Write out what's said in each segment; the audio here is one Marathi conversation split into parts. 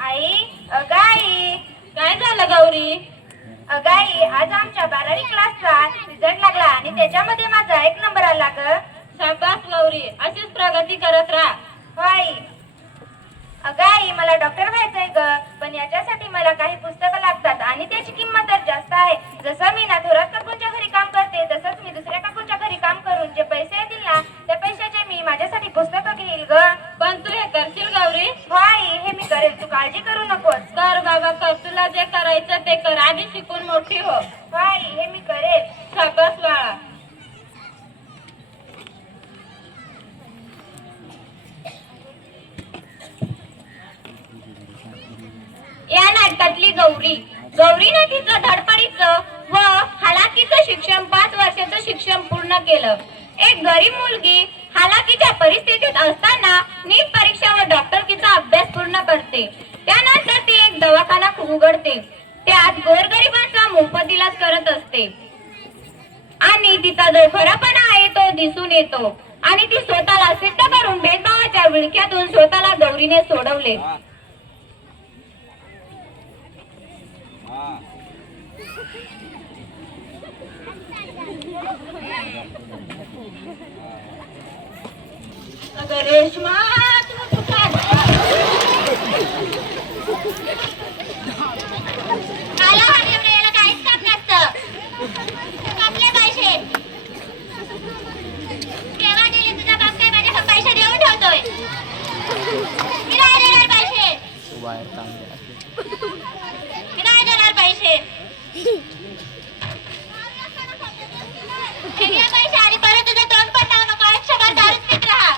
आई अगं आई काय झालं गौरी? अगं आई आज आमच्या बारावी क्लासचा रिझल्ट लागला आणि त्याच्यामध्ये माझा एक नंबर आला ग. शाबास गौरी अशीच प्रगती करत राहा. हो आई अगं आई मला डॉक्टर व्हायचंय ग पण याच्यासाठी मला काही पुस्तकं लागतात आणि त्याची किंमत तर जास्त आहे. जसं तू काळजी करू नकोस. कर बाबा कर. तुला जे करायचं ते कर. आधी शिकून मोठी हो. आई हे मी करेल शाबास बाळा. या नाटकातली गौरी. गौरीने तिचं धडपडीचं व हालाकीचं शिक्षण पाच वर्षाचं शिक्षण पूर्ण केलं. एक गरीब मुलगी हालाकीच्या परिस्थितीत असताना डॉक्टरकीचा अभ्यास पूर्ण करते. त्यानंतर ती एक दवाखाना उघडते. त्यात गोरगरिबांचा मोफत इलाज करत असते. आणि तिचा जो खरापणा आहे तो दिसून येतो. आणि ती स्वतःला सिद्ध करून भेदभावाच्या विळख्यातून स्वतःला गौरीने सोडवले. रेश्मा तू कुठं मला हवी याला काहीच काम नसतं कापले पैसे केव्हा दिले तुझा बाप काय माझ्याकडे पैसे देऊन ठेवतोय मी नाही देणार पैसे मी नाही देणार पैसे हे घे पैसे आणि परत तुझं तोंड पण लावू नको आयुष्यभर दारूच पीत राहा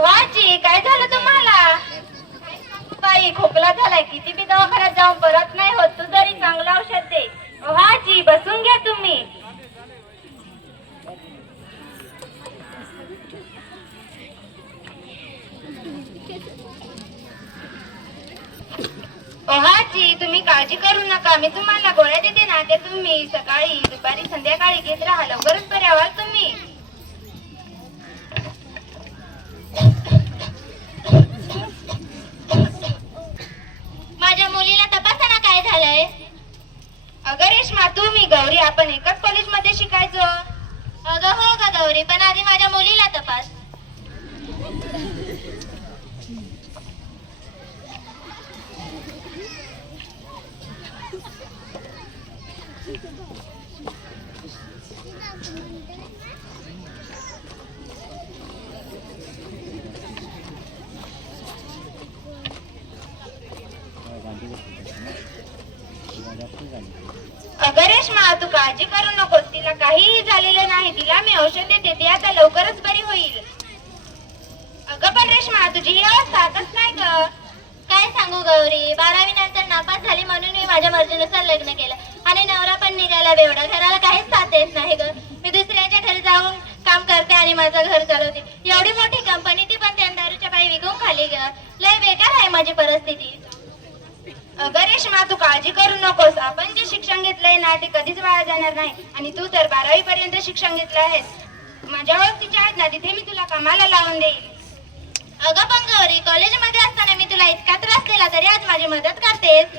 वाची काय झालं तुम्हाला बाई खोकला झालाय किती बी दवाखान्यात जाऊन परत नाही होत तू जरी चांगलं औषध दे वाची बसून घ्या तुम्ही ओहाची तुम्ही काळजी करू नका. मी तुम्हाला गोळ्या देते ना ते तुम्ही सकाळी दुपारी संध्याकाळी घेत राहा. लवकरच बरे व्हाल तुम्ही. माझ्या मुलीला तपासा ना काय झालंय? अगं रेश्मा तू मी गौरी आपण एकाच कॉलेजमध्ये शिकायचो. अगं हो का गौरी पण आधी माझ्या मुलीला तपास. अगं रेश्मा तू काळजी करू नकोस तिला काहीही झालेलं नाही. तिला मी औषध देते. आता लवकरच बरी होईल. अगं पण रेश्मा तुझी ही अवस्था आताच नाही ग. काय सांगू गौरी? बारावी नंतर नापास झाली म्हणून मी माझ्या मर्जीनुसार लग्न केलं. आणि नवरा पण निघाला बेवडा. घराला काहीच साथ येत नाही ग. मी दुसऱ्याच्या घरी जाऊन काम करते आणि माझं घर चालवते. एवढी मोठी कंपनी ती पण त्या दारूच्या पायी विकून खाली ग. लय बेकार आहे माझी परिस्थिती. अगं मा तू काळजी करू नकोस. आपण जे शिक्षण घेतलंय ना ते कधीच वाया जाणार नाही. आणि तू तर बारावी पर्यंत शिक्षण घेतलं आहेस. माझ्या ओळखीच्या आहेत ना तिथे मी तुला कामाला लावून देईल. अगं पंगवरी कॉलेजमध्ये असताना मी तुला इतका त्रास दिला तरी आज माझी मदत करतेस.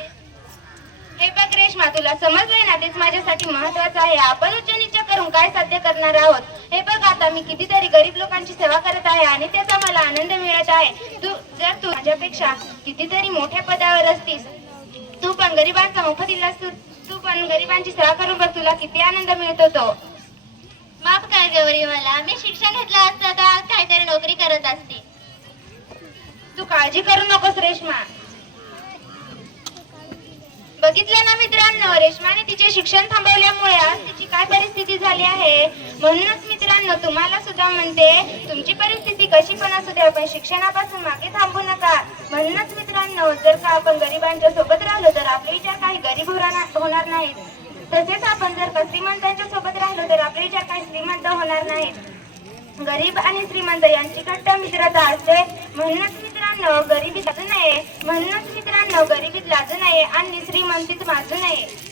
हे बघ रेश्मा तुला समजलंय ना तेच माझ्यासाठी महत्वाचं आहे. आपण उच्च निच करून काय साध्य करणार आहोत? हे बघ आता मी कितीतरी गरीब लोकांची सेवा करत आहे आणि त्याचा मला आनंद मिळत आहे. तू जर तू माझ्यापेक्षा कितीतरी मोठ्या पदावर असतीस पण गरिबांचा मोफत दिलास तू पण गरिबांची सेवा करून बघ तुला किती आनंद मिळतो तो. माफ कर गौरी मला मी शिक्षण घेतलं असतं तर आज काहीतरी नोकरी करत असते. तू काळजी करू नकोस रेश्मा. बघितलं ना मित्रांनो रेश्माने तिचे शिक्षण थांबवल्यामुळे आज तिची काय परिस्थिती झाली आहे? म्हणूनच मित्रांनो तुम्हाला सुद्धा म्हणते तुमची परिस्थिती कशी पण असू द्या पण शिक्षणापासून मागे थांबू नका. म्हणूनच मित्रांनो जर का आपण गरिबांच्या सोबत राहिलो तर आपले विचार काही गरीब होणार नाही. नाहीत तसेच आपण जर का श्रीमंतांच्या सोबत राहिलो तर नोकरीच्या काही श्रीमंत होणार नाहीत. गरीब आणि श्रीमंत यांची घट्ट मित्रता असते. म्हणूनच मित्रांनो गरिबी लाजू नये. म्हणूनच मित्रांनो गरिबीत लाजू नये आणि श्रीमंतीत वाजू नये.